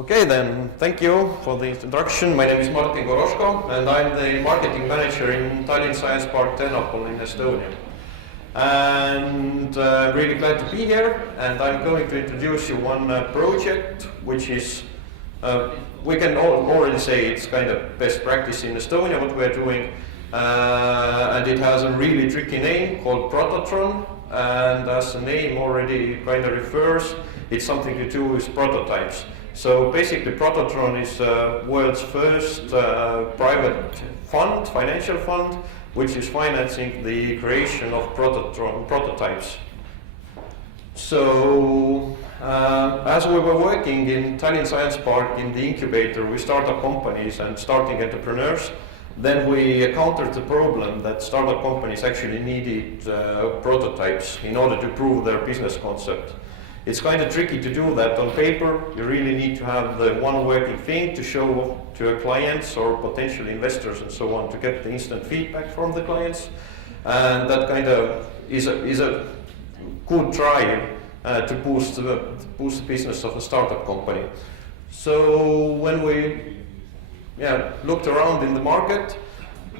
Okay then, thank you for the introduction. My name is Gorosko and I'm the marketing manager in Tallinn Science Park Ternopil in Estonia. And I'm really glad to be here, and I'm going to introduce you one project which is, we can already say it's kind of best practice in Estonia what we're doing. And it has a really tricky name called Prototron, and as the name already kind of refers, it's something to do with prototypes. So basically Prototron is world's first private fund, financial fund, which is financing the creation of prototypes. So as we were working in Tallinn Science Park in the incubator with startup companies and starting entrepreneurs, then we encountered the problem that startup companies actually needed prototypes in order to prove their business concept. It's kind of tricky to do that on paper. You really need to have the one working thing to show to your clients or potential investors and so on to get the instant feedback from the clients. And that kind of is a good try to boost the business of a startup company. So when we looked around in the market,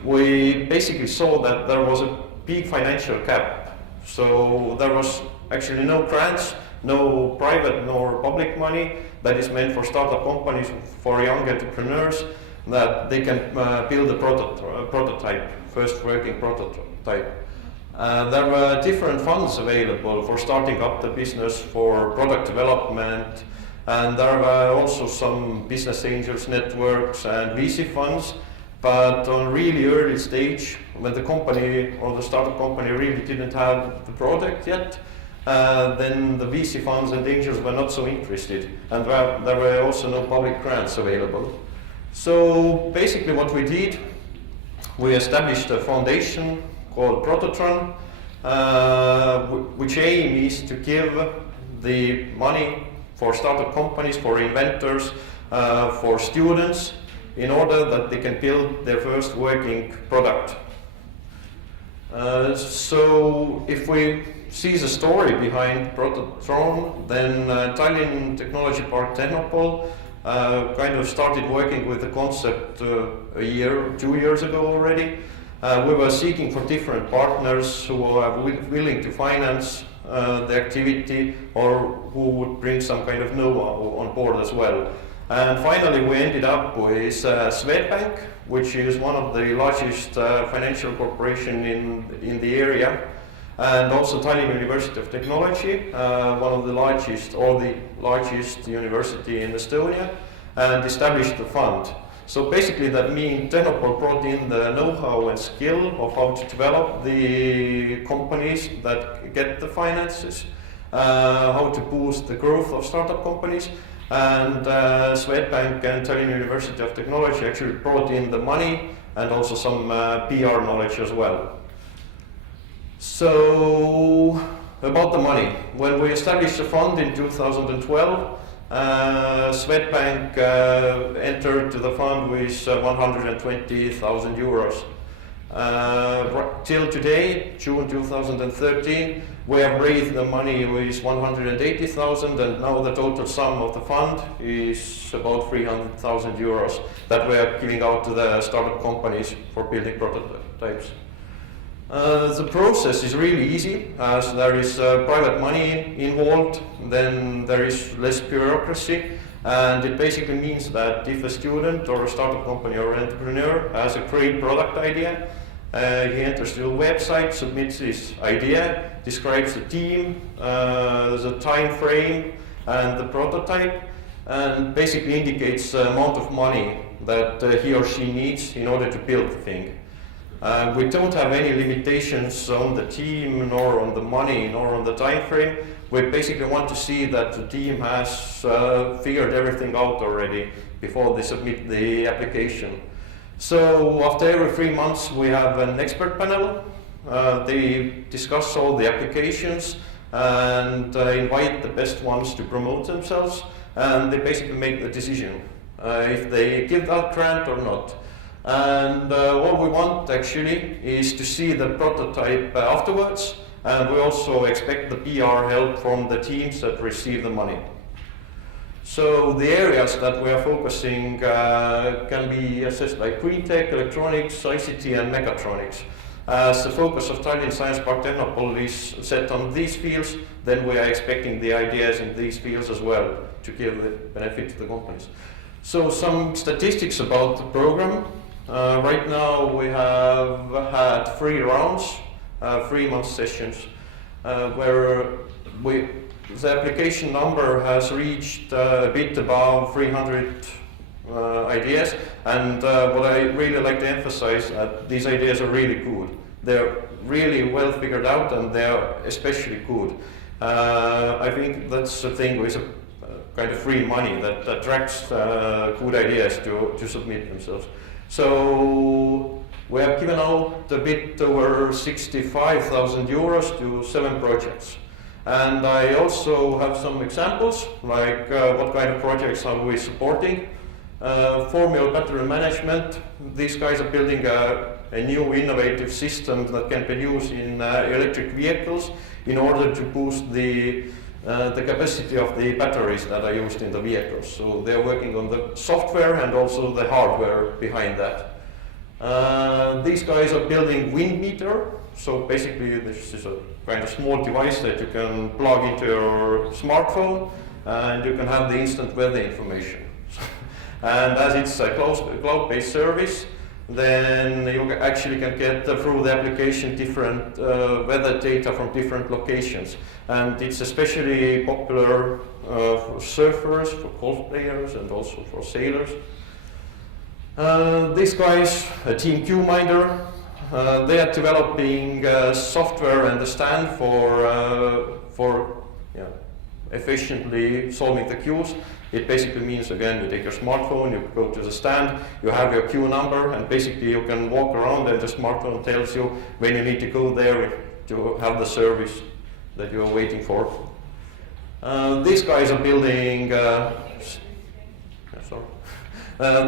we basically saw that there was a big financial gap. So there was actually no grants, no private nor public money that is meant for startup companies, for young entrepreneurs, that they can build a prototype, first working prototype. There were different funds available for starting up the business, for product development, and there were also some business angels networks and VC funds. But on really early stage, when the company or the startup company really didn't have the product yet, then the VC funds and angels were not so interested, and there were also no public grants available. So basically what we did, we established a foundation called Prototron, which aim is to give the money for startup companies, for inventors, for students, in order that they can build their first working product. So if we see the story behind Prototron, then Tallinn Technology Park Ternopil kind of started working with the concept 2 years ago already. We were seeking for different partners who are willing to finance the activity or who would bring some kind of know-how on board as well. And finally we ended up with Swedbank, which is one of the largest financial corporation in the area, and also Tallinn University of Technology, one of the largest or the largest university in Estonia, and established the fund. So basically that means Ternopil brought in the know-how and skill of how to develop the companies that get the finances, how to boost the growth of startup companies, and Swedbank and Tallinn University of Technology actually brought in the money and also some PR knowledge as well. So about the money, when we established the fund in 2012, Swedbank entered the fund with 120,000 euros. Till today, June 2013, we have raised the money with 180,000, and now the total sum of the fund is about 300,000 euros that we are giving out to the startup companies for building prototypes. The process is really easy, as there is private money involved, then there is less bureaucracy, and it basically means that if a student or a startup company or entrepreneur has a great product idea, he enters the website, submits his idea, describes the team, the time frame and the prototype, and basically indicates the amount of money that he or she needs in order to build the thing. We don't have any limitations on the team, nor on the money, nor on the time frame. We basically want to see that the team has figured everything out already before they submit the application. So after every 3 months we have an expert panel. They discuss all the applications and invite the best ones to promote themselves, and they basically make the decision if they give that grant or not. And all we want actually is to see the prototype afterwards, and we also expect the PR help from the teams that receive the money. So the areas that we are focusing can be assessed like green tech, electronics, ICT, and mechatronics. As the focus of Tallinn Science Park Technopole is set on these fields, then we are expecting the ideas in these fields as well to give the benefit to the companies. So some statistics about the program. Right now we have had 3 rounds, 3-month sessions, where the application number has reached a bit above 300 ideas, and what I really like to emphasize that these ideas are really good. They're really well figured out, and they're especially good. I think that's the thing with kind of free money that attracts good ideas to submit themselves. So we have given out a bit over 65,000 euros to 7 projects. And I also have some examples, like what kind of projects are we supporting. Formula battery management. These guys are building a new innovative system that can be used in electric vehicles in order to boost the capacity of the batteries that are used in the vehicles. So they're working on the software and also the hardware behind that. These guys are building wind meter. So basically this is a kind of small device that you can plug into your smartphone and you can have the instant weather information. And as it's a cloud-based service, then you actually can get through the application different weather data from different locations. And it's especially popular for surfers, for golf players, and also for sailors. These guys, Team QMinder, they are developing software and a stand for efficiently solving the queues. It basically means, again, you take your smartphone, you go to the stand, you have your queue number, and basically you can walk around and the smartphone tells you when you need to go there to have the service that you're waiting for. These guys are building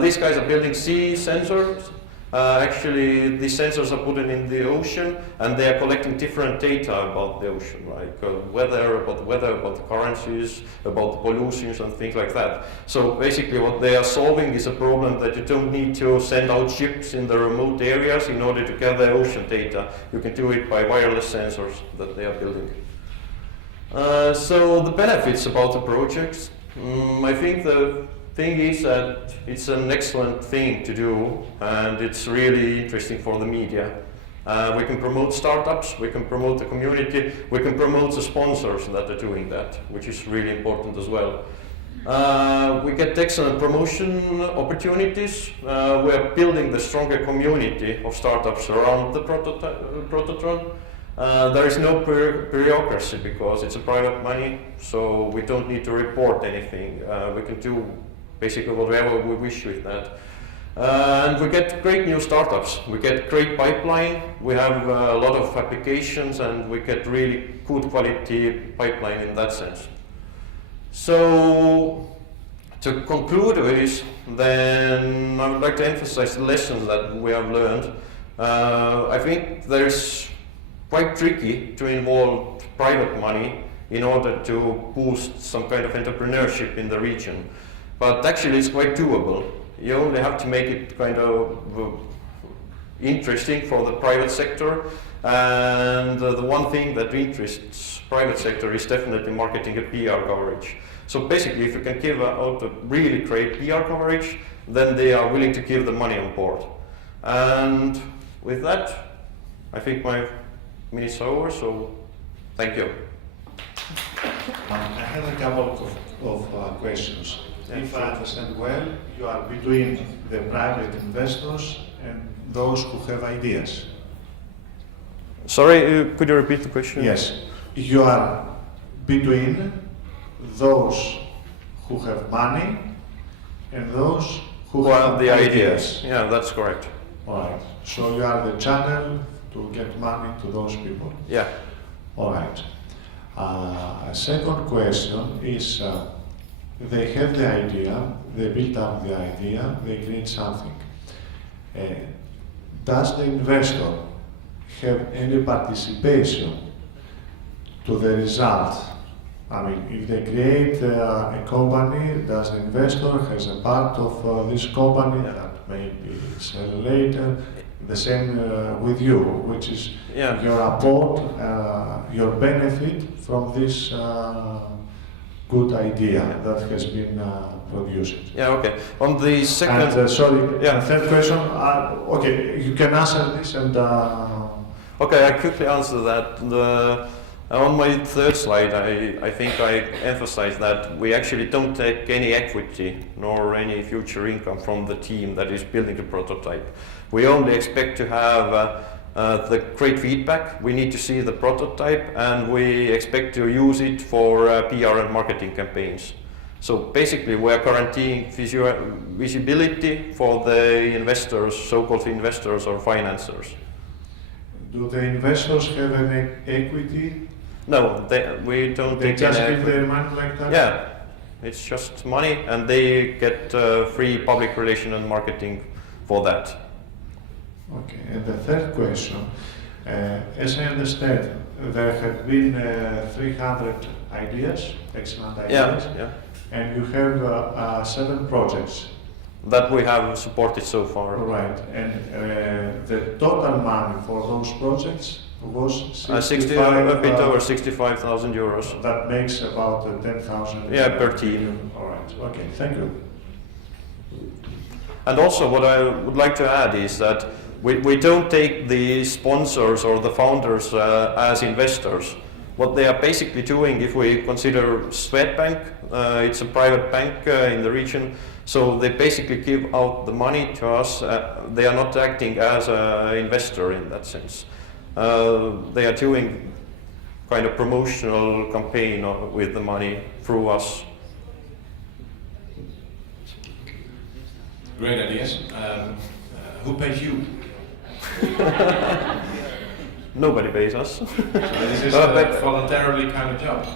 these guys are building sea sensors. Actually, these sensors are put in the ocean, and they are collecting different data about the ocean, like weather, about the currencies, about the pollutions and things like that. So basically what they are solving is a problem that you don't need to send out ships in the remote areas in order to gather ocean data. You can do it by wireless sensors that they are building. So the benefits about the projects, I think the thing is that it's an excellent thing to do, and it's really interesting for the media. We can promote startups, we can promote the community, we can promote the sponsors that are doing that, which is really important as well. We get excellent promotion opportunities. We are building the stronger community of startups around the Prototron. There is no bureaucracy because it's a private money, so we don't need to report anything. We can do basically whatever we wish with that. And we get great new startups. We get great pipeline. We have a lot of applications, and we get really good quality pipeline in that sense. So to conclude with this, then I would like to emphasize the lessons that we have learned. I think there's quite tricky to involve private money in order to boost some kind of entrepreneurship in the region. But actually it's quite doable. You only have to make it kind of interesting for the private sector. And the one thing that interests private sector is definitely marketing and PR coverage. So basically if you can give out a really great PR coverage, then they are willing to give the money on board. And with that, I think my minutes are over, so thank you. I have a couple of questions. If I understand well, you are between the private investors and those who have ideas. Sorry, could you repeat the question? Yes, you are between those who have money and those who have the ideas. Yeah, that's correct. All right. So you are the channel to get money to those people. Yeah. All right. A second question is, they have the idea, they build up the idea, they create something. Does the investor have any participation to the result I mean, if they create a company, does the investor has a part of this company that maybe sell later? The same with you, which is your apport, your benefit from this good idea that has been produced. Yeah, okay. On the second... third question, okay, you can answer this and... Okay, I quickly answer that. On my third slide, I think I emphasized that we actually don't take any equity nor any future income from the team that is building the prototype. We only expect to have the great feedback. We need to see the prototype and we expect to use it for PR and marketing campaigns. So basically we are guaranteeing visibility for the investors, so-called investors or financiers. Do the investors have any equity? No, we don't. They just give their money like that? Yeah, it's just money and they get free public relation and marketing for that. Okay, and the third question, as I understand, there have been 300 ideas, excellent ideas, and you have 7 projects. That we have supported so far. Right, and the total money for those projects was a bit over 65,000 euros. That makes about 10,000 per team. All right, okay, thank you. And also what I would like to add is that we don't take the sponsors or the founders as investors. What they are basically doing, if we consider Swedbank, it's a private bank in the region, so they basically give out the money to us. They are not acting as an investor in that sense. They are doing kind of promotional campaign with the money through us. Great ideas. Who pays you? Nobody pays us. So this is a voluntarily kind of job?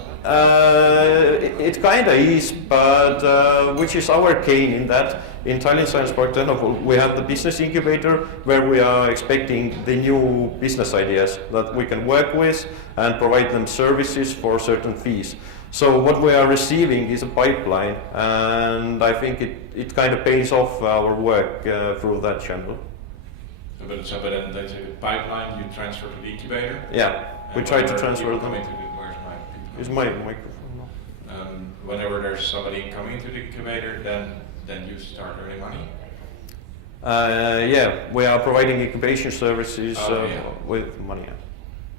It kind of is, but which is our gain in that in Tallinn Science Park Technopole we have the business incubator where we are expecting the new business ideas that we can work with and provide them services for certain fees. So what we are receiving is a pipeline, and I think it kind of pays off our work through that channel. But then that's a pipeline you transfer to the incubator? Yeah, we try to transfer them. Is my microphone? Whenever there's somebody coming into the incubator, then you start earning money? Yeah, we are providing incubation services with money,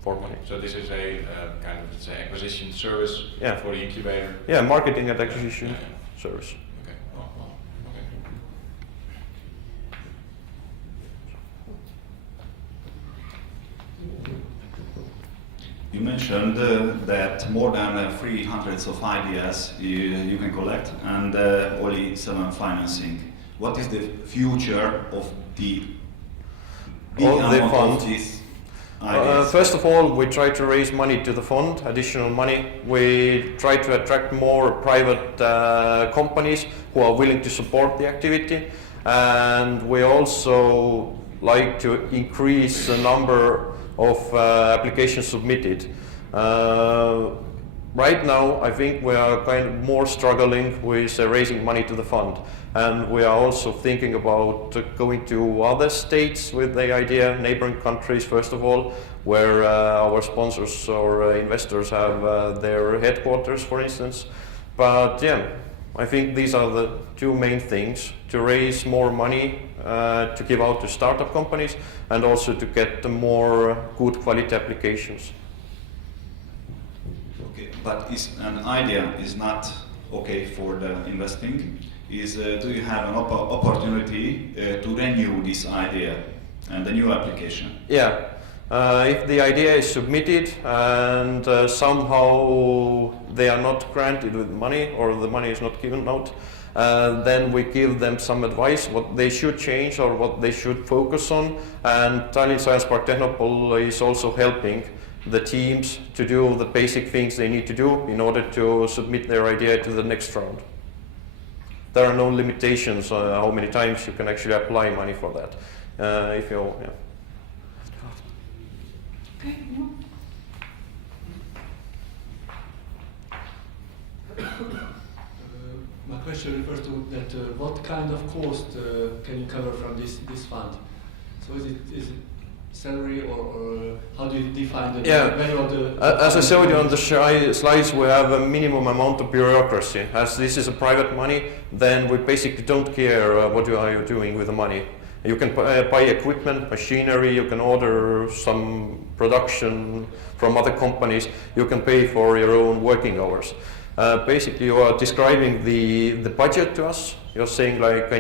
for money. So this is a kind of, let's say, acquisition service for the incubator? Yeah, marketing and acquisition service. Okay. Okay. You mentioned that more than 300 of ideas you can collect and only 7 financing. What is the future of the fund? Of these ideas? First of all, we try to raise money to the fund, additional money. We try to attract more private companies who are willing to support the activity, and we also like to increase the number of applications submitted. Right now, I think we are kind of more struggling with raising money to the fund, and we are also thinking about going to other states with the idea, neighboring countries first of all, where our sponsors or investors have their headquarters, for instance. But yeah, I think these are the 2 main things: to raise more money to give out to startup companies, and also to get the more good quality applications. Okay, but an idea is not okay for the investing. Do you have an opportunity to renew this idea and the new application? Yeah, if the idea is submitted and somehow they are not granted with money or the money is not given out, then we give them some advice what they should change or what they should focus on, and Tallinn Science Park Technopole is also helping the teams to do the basic things they need to do in order to submit their idea to the next round. There are no limitations on how many times you can actually apply money for that. If you, yeah. question refers to that what kind of cost can you cover from this fund? So is it salary or how do you define the value of the? As I showed you on the slides, we have a minimum amount of bureaucracy. As this is a private money, then we basically don't care what you are doing with the money. You can buy equipment, machinery, you can order some production from other companies, you can pay for your own working hours. Basically you are describing the budget to us. You're saying like,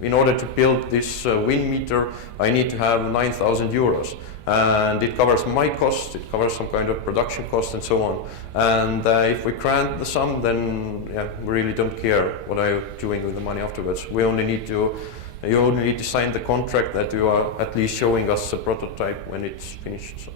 in order to build this wind meter, I need to have 9,000 euros. And it covers my cost, it covers some kind of production cost and so on. And if we grant the sum, then we really don't care what I'm doing with the money afterwards. You only need to sign the contract that you are at least showing us a prototype when it's finished. So.